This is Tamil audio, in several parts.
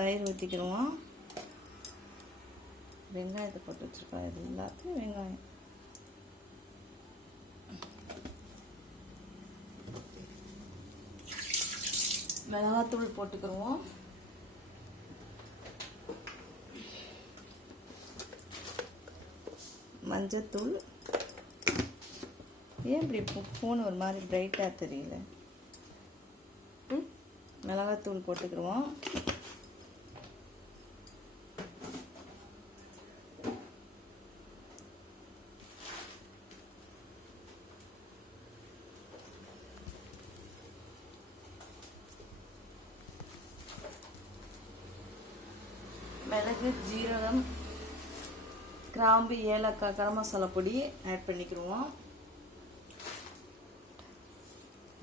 தயிர் ஊற்றிக்கிடுவோம். வெங்காயத்தை போட்டு வச்சுருக்கோம். இது எல்லாத்தையும் வெங்காயம். மிளகாத்தூள் போட்டுக்கிடுவோம். மஞ்சத்தூள். ஏன் இப்படி ஃபோன் ஒரு மாதிரி பிரைட்டாக தெரியல? மிளகாத்தூள் போட்டுக்கிடுவோம். மிளகு, ஜீரகம், கிராம்பு, ஏலக்காய், கரம் மசாலா பொடி ஆட் பண்ணிக்கிடுவோம்.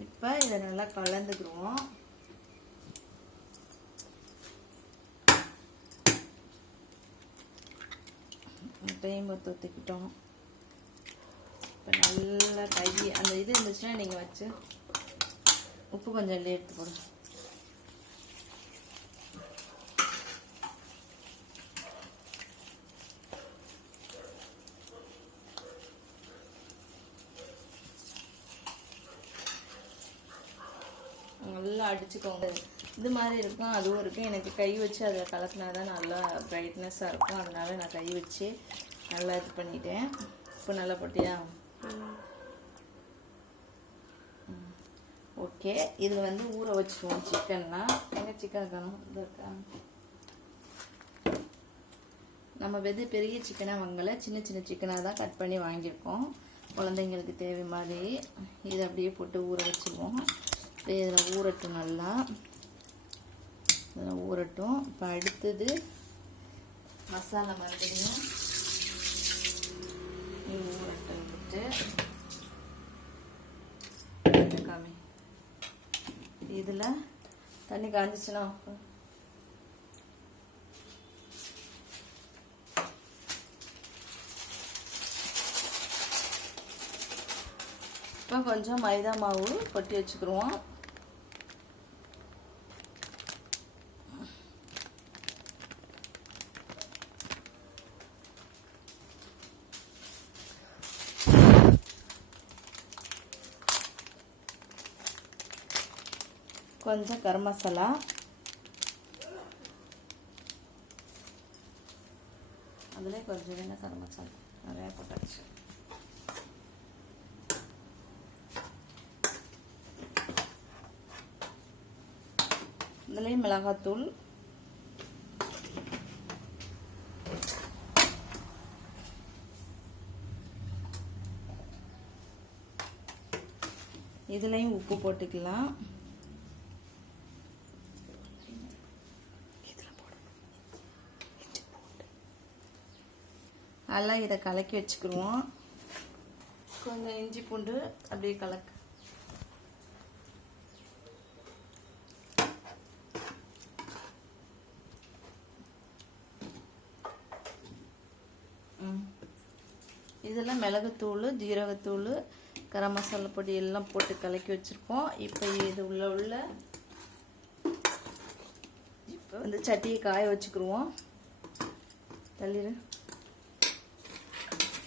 இப்போ இதை நல்லா கலந்துக்கிடுவோம். முட்டையும் ஊற்றிக்கிட்டோம். இப்போ நல்லா அந்த இது இருந்துச்சுன்னா நீங்கள் வச்சு உப்பு கொஞ்சம் அள்ளி எடுத்து போடுங்க. நல்லா அடிச்சுக்கோங்க. இது மாதிரி இருக்கும், அதுவும் இருக்கும். எனக்கு கை வச்சு அதை கலக்கினா தான் நல்லா பிரைட்னஸாக இருக்கும். அதனால நான் கை வச்சு நல்லா இது பண்ணிட்டேன். இப்போ நல்லா போட்டியா? ஓகே. இது வந்து ஊற வச்சுருவோம் சிக்கன்லாம். எங்கள் சிக்கன் இருக்கணும். இது இருக்கா? நம்ம பெரிய சிக்கனாக வாங்கலை, சின்ன சின்ன சிக்கனாக தான் கட் பண்ணி வாங்கியிருக்கோம். குழந்தைங்களுக்கு தேவை மாதிரி இதை அப்படியே போட்டு ஊற வச்சுருவோம். இதில் ஊறட்டும், நல்லா இதில் ஊறட்டும். இப்போ அடுத்தது மசாலா மறுபடியும் ஊறட்டும் விட்டு காமி. இதில் தண்ணி காஞ்சிச்சுன்னா இப்போ கொஞ்சம் மைதா மாவு கொட்டி வச்சுக்கிடுவோம். கொஞ்சம் கரம் மசாலா, அதில் கொஞ்சம் வேணால் கரம் மசாலா நிறையா போட்டாச்சு. இதுலேயும் மிளகாத்தூள், இதுலேயும் உப்பு போட்டுக்கலாம். நல்லா இதை கலக்கி வச்சுக்கிடுவோம். கொஞ்சம் இஞ்சி பூண்டு அப்படியே கலக்கு. இதெல்லாம் மிளகுத்தூள், ஜீரகத்தூள், கரம் மசாலா பொடி எல்லாம் போட்டு கலக்கி வச்சுருக்கோம். இப்போ இது உள்ள இப்போ வந்து சட்டியை காய வச்சுக்கிடுவோம். தள்ளிடு.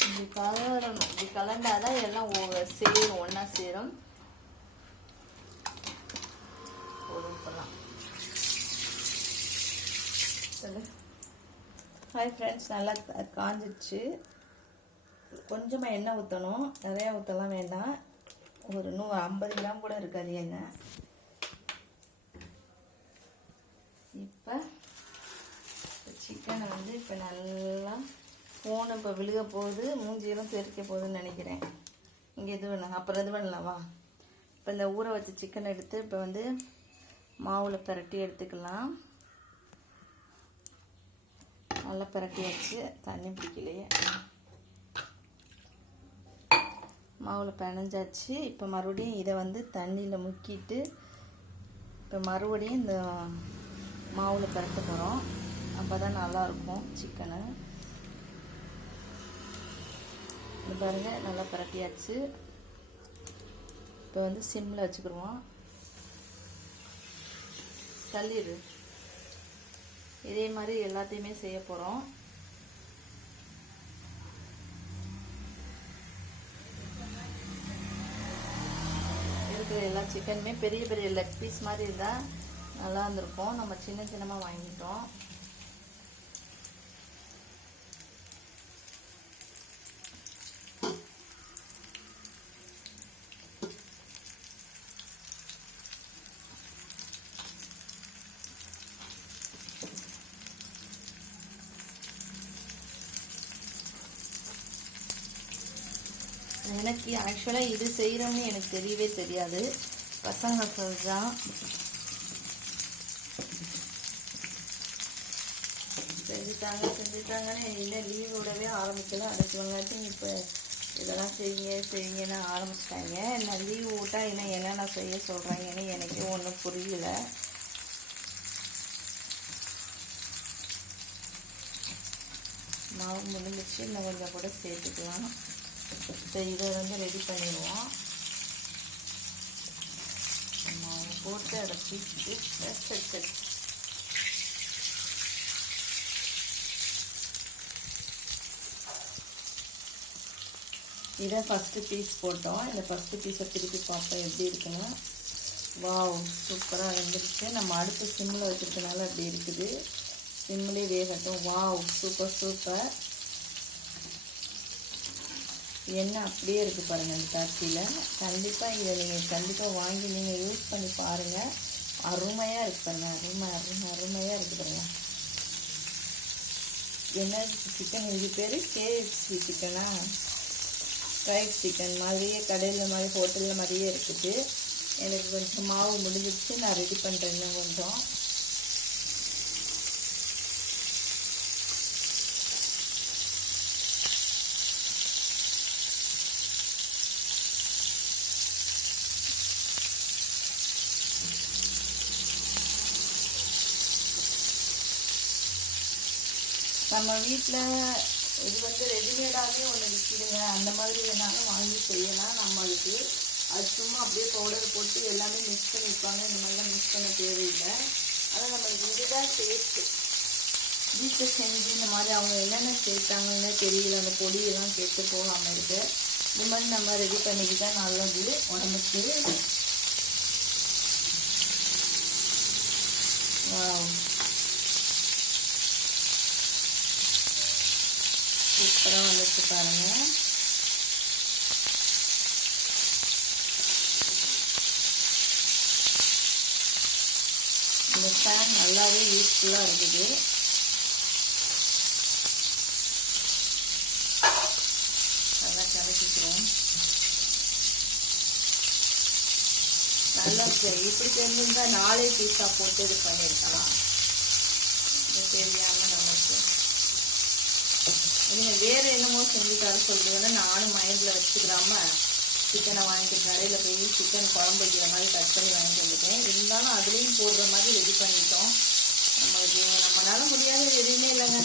இப்படி கலரணும். இப்படி கலண்டாதான் எல்லாம் சேரும், ஒன்றா சேரும். போதும். ஹாய் ஃப்ரெண்ட்ஸ், நல்லா காஞ்சிடுச்சு. கொஞ்சமாக எண்ணெய் ஊற்றணும், நிறையா ஊற்றலாம் வேண்டாம். ஒரு 150 கிராம் கூட இருக்காது எண்ணெய். இப்போ சிக்கனை வந்து இப்போ நல்லா ஃபோன் இப்போ விழுக போகுது, மூஞ்சியெல்லாம் தெறிக்க போகுதுன்னு நினைக்கிறேன். இங்கே இது வேணும், அப்புறம் இது பண்ணலாமா? இப்போ இந்த ஊற வச்ச சிக்கன் எடுத்து இப்போ வந்து மாவில் பிரட்டி எடுத்துக்கலாம். நல்லா பிரட்டி வச்சு தண்ணி பிடிக்கலையே, மாவில் பிணைஞ்சாச்சு. இப்போ மறுபடியும் இதை வந்து தண்ணியில் முக்கிட்டு இப்போ மறுபடியும் இந்த மாவில் பிரட்ட போகிறோம். அப்போ தான் நல்லாயிருக்கும் சிக்கனு. இது பாருங்கள், நல்லா பிரட்டியாச்சு. இப்போ வந்து சிம்மில் வச்சுக்கிடுவோம். தள்ளிடு. இதே மாதிரி எல்லாத்தையுமே செய்ய போகிறோம். இருக்கிற எல்லா சிக்கனுமே பெரிய பெரிய லெக் பீஸ் மாதிரி இருந்தால் நல்லா இருந்திருக்கும். நம்ம சின்ன சின்னமாக வாங்கிட்டோம். எனக்கு ஆக்சுவலாக இது செய்கிறோன்னு எனக்கு தெரியவே தெரியாது. பசங்க சொல்லிதான் செஞ்சுட்டாங்கன்னு இன்னும் லீவ் விடவே ஆரம்பிக்கல. அடுத்தவங்காட்டி இப்போ இதெல்லாம் செய்யுங்கன்னு ஆரம்பிச்சிட்டாங்க. நான் லீவ் விட்டா இன்னும் என்னென்ன செய்ய சொல்கிறாங்கன்னு எனக்கு ஒன்றும் புரியல. மாவு முடிஞ்சிச்சு, இன்னும் கொஞ்சம் கூட சேர்த்துக்கலாம். இப்போ இதை வந்து ரெடி பண்ணிடுவோம். மாவு போட்டு அதை பிடிச்சி இதை ஃபஸ்ட்டு பீஸ் போட்டோம். இந்த ஃபஸ்ட்டு பீஸை திருப்பி பார்த்தோம் எப்படி இருக்குன்னு. வாவ், சூப்பராக வெந்துருச்சு. நம்ம அடுப்பு சிம்மில் வச்சுருக்கனால அப்படி இருக்குது. சிம்மிலே வேகட்டும். Wow, super super. எண்ணெய் அப்படியே இருக்குது பாருங்கள் இந்த காட்சியில். கண்டிப்பாக இதை நீங்கள் கண்டிப்பாக வாங்கி நீங்கள் யூஸ் பண்ணி பாருங்கள். அருமையாக இருக்கு பாருங்கள். அருமையாக இருக்குது பாருங்கள். என்ன சிக்கன் இது பேர்? KFC சிக்கனா? ஃப்ரைட் சிக்கன் மாதிரியே கடையில் மாதிரி ஹோட்டலில் மாதிரியே இருக்குது. எனக்கு கொஞ்சம் மாவு முடிஞ்சிடுச்சு, நான் ரெடி பண்ணுறேன்னு கொஞ்சம். நம்ம வீட்டில் இது வந்து ரெடிமேடாகவே ஒன்று விற்கிடுங்க. அந்த மாதிரி வேணாலும் வாங்கி செய்யலாம் நம்மளுக்கு. அது சும்மா அப்படியே பவுடர் போட்டு எல்லாமே மிக்ஸ் பண்ணி வைப்பாங்க. இந்த மாதிரிலாம் மிக்ஸ் பண்ண தேவையில்லை. ஆனால் நம்மளுக்கு இதுதான் டேஸ்ட்டு. வீட்டில் செஞ்சு இந்த மாதிரி அவங்க என்னென்ன சேர்த்தாங்கன்னு தெரியல. அந்த பொடியெல்லாம் கெட்டு போகாமல் இருக்குது. இந்த மாதிரி நம்ம ரெடி பண்ணிக்கிட்டால் நல்லது உடம்புக்கு. சூப்பராக வந்துச்சு பாருங்கள். இந்த ஃபேன் நல்லாவே யூஸ்ஃபுல்லாக இருக்குது. நல்லா கலக்கிக்கிறோம். நல்லா இப்படி செஞ்சிருந்தால் 4 பீஸா போட்டு இது பண்ணியிருக்கலாம். இது தெரியாமல் நமக்கு நீங்கள் வேறு என்னமோ செஞ்சுட்டாரு சொல்லுதுன்னு நானும் மைண்டில் வச்சுக்கிறாம சிக்கனை வாங்கிட்டு கடையில் போய் சிக்கன் குழம்பு வைக்கிற மாதிரி கட் பண்ணி வாங்கிட்டு வந்துட்டேன். இருந்தாலும் அதுலேயும் போடுற மாதிரி ரெடி பண்ணிட்டோம். நம்மளுக்கு நம்மளால முடியாத எதுவுமே இல்லைங்க.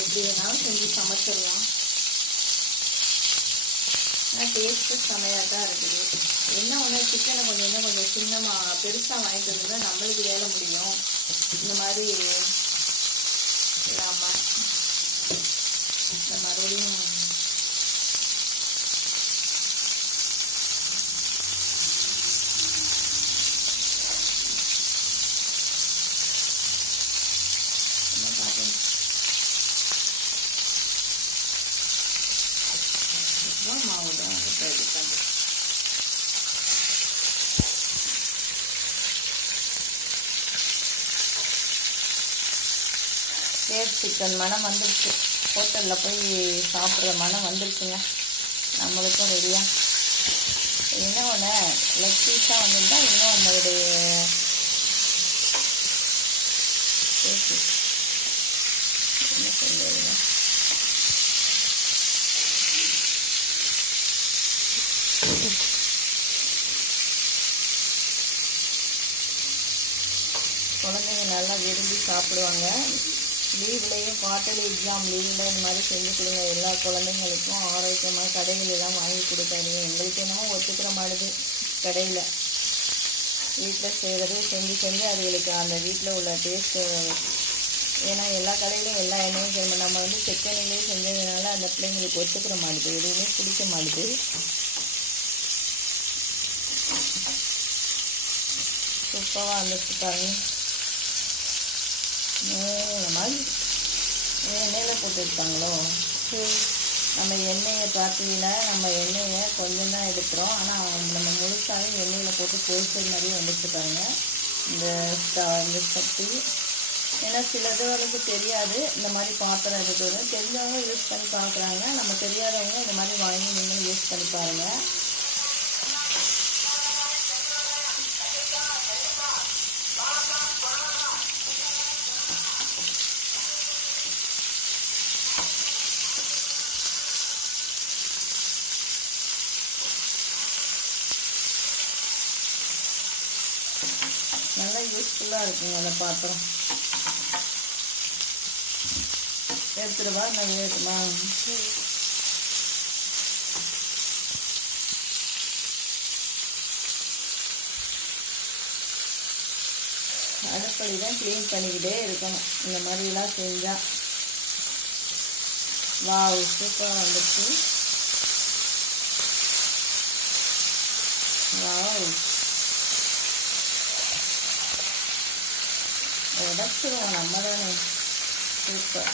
எப்படி வேணாலும் செஞ்சு சமைச்சிடலாம். ஆனால் டேஸ்ட்டு செமையாக தான் இருக்குது. என்ன ஒன்று, சிக்கனை கொஞ்சம் சின்னமாக பெருசாக வாங்கிட்டு வந்தால் நம்மளுக்கு வேலை முடியும். இந்த மாதிரி இல்லாமல் இந்த மறுபடியும் மாவு தான் ரெடி பண்ணுறேன். சிக்கன் மனம் வந்துருச்சு. ஹோட்டலில் போய் சாப்பிட்ற மனம் வந்துருச்சுங்க. நம்மளுக்கும் ரெடியாக இன்னும் ஒன்று லெக் பீஸாக வந்துருந்தால் இன்னும் நம்மளுடைய என்ன சொல்லுங்க குழந்தைங்க நல்லா விரும்பி சாப்பிடுவாங்க. லீவ்லேயும் குவார்ட்டர்லி எக்ஸாம் லீவில் இந்த மாதிரி செஞ்சு கொடுங்க. எல்லா குழந்தைங்களுக்கும் ஆரோக்கியமாக கடைகளெல்லாம் வாங்கி கொடுக்காதீங்க. எங்களுக்கு என்னமோ ஒத்துக்கிற மாடுது கடையில். வீட்டில் செய்கிறதே செஞ்சு செஞ்சு அதுகளுக்கு அந்த வீட்டில் உள்ள டேஸ்ட்டு. ஏன்னா எல்லா கடையிலும் எல்லா எண்ணெயும் செய்யணும். நம்ம வந்து செக்கெண்ணெயிலே செஞ்சதுனால அந்த பிள்ளைங்களுக்கு ஒத்துக்கிற மாட்டுது, எதுவுமே பிடிக்க மாட்டுது. சூப்பராக வந்துச்சு பாருங்க. மாதிரி எண்ணெயில் போட்டுருக்காங்களோ. நம்ம எண்ணெயை பார்த்தீங்கன்னா நம்ம எண்ணெயை கொஞ்சம் தான் எடுக்கிறோம், ஆனால் நம்ம முழுசாகவே எண்ணெயில் போட்டு பொரிச்சது மாதிரியே வந்துட்டு பாருங்க இந்த சட்டி. ஏன்னா சிலதுகளுக்கு தெரியாது இந்த மாதிரி பாத்திரம் இருக்குது. தெரிஞ்சவங்க யூஸ் பண்ணி பார்க்குறாங்க, நம்ம தெரியாதவங்க இந்த மாதிரி வாங்கி நீங்களும் யூஸ் பண்ணி பாருங்கள். நல்லா யூஸ்ஃபுல்லாக இருக்குங்க அந்த பாத்திரம். எடுத்துடுவா நான் வேணுமா? அடுப்படி தான் க்ளீன் பண்ணிக்கிட்டே இருக்கணும் இந்த மாதிரிலாம் செஞ்சால். வாவ், சூப்பராக வந்துடுச்சு. வாவ், உடச்சிருவோம் நம்ம தானே. சூப்பர்.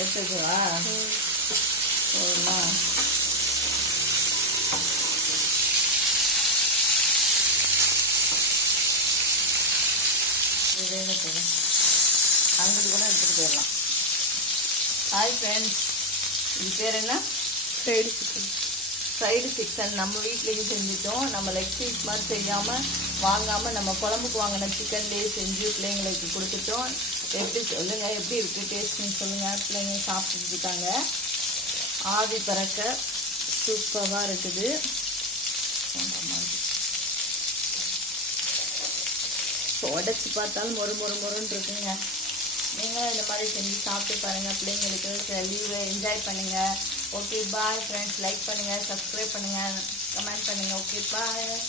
எடுத்துக்குவா போதுமா? இதே போதும், அங்கிட்டு கூட எடுத்துகிட்டு போயிடலாம். ஹாய் ஃப்ரெண்ட்ஸ், இது பேர் என்ன? Fried chicken. ஃப்ரைடு சிக்கன் நம்ம வீட்லேயும் செஞ்சுட்டோம். நம்ம லெக் பீஸ் மாதிரி செய்யாமல் வாங்காமல் நம்ம குழம்புக்கு வாங்கின சிக்கன்லேயே செஞ்சு பிள்ளைங்களுக்கு கொடுத்துட்டோம். எப்படி சொல்லுங்கள், எப்படி இருக்குது டேஸ்ட்னு சொல்லுங்கள். பிள்ளைங்க சாப்பிட்டுட்டு இருக்காங்க. ஆவி பறக்க சூப்பராக இருக்குது. உடச்சி பார்த்தாலும் மொறுன்னு இருக்குங்க. நீங்களும் இந்த மாதிரி செஞ்சு சாப்பிட்டு பாருங்கள். பிள்ளைங்களுக்கு லீவை என்ஜாய் பண்ணுங்கள். Okay bye friends. லைக் பண்ணுங்கள், சப்ஸ்கிரைப் பண்ணுங்கள், கமெண்ட் பண்ணுங்கள். Okay bye.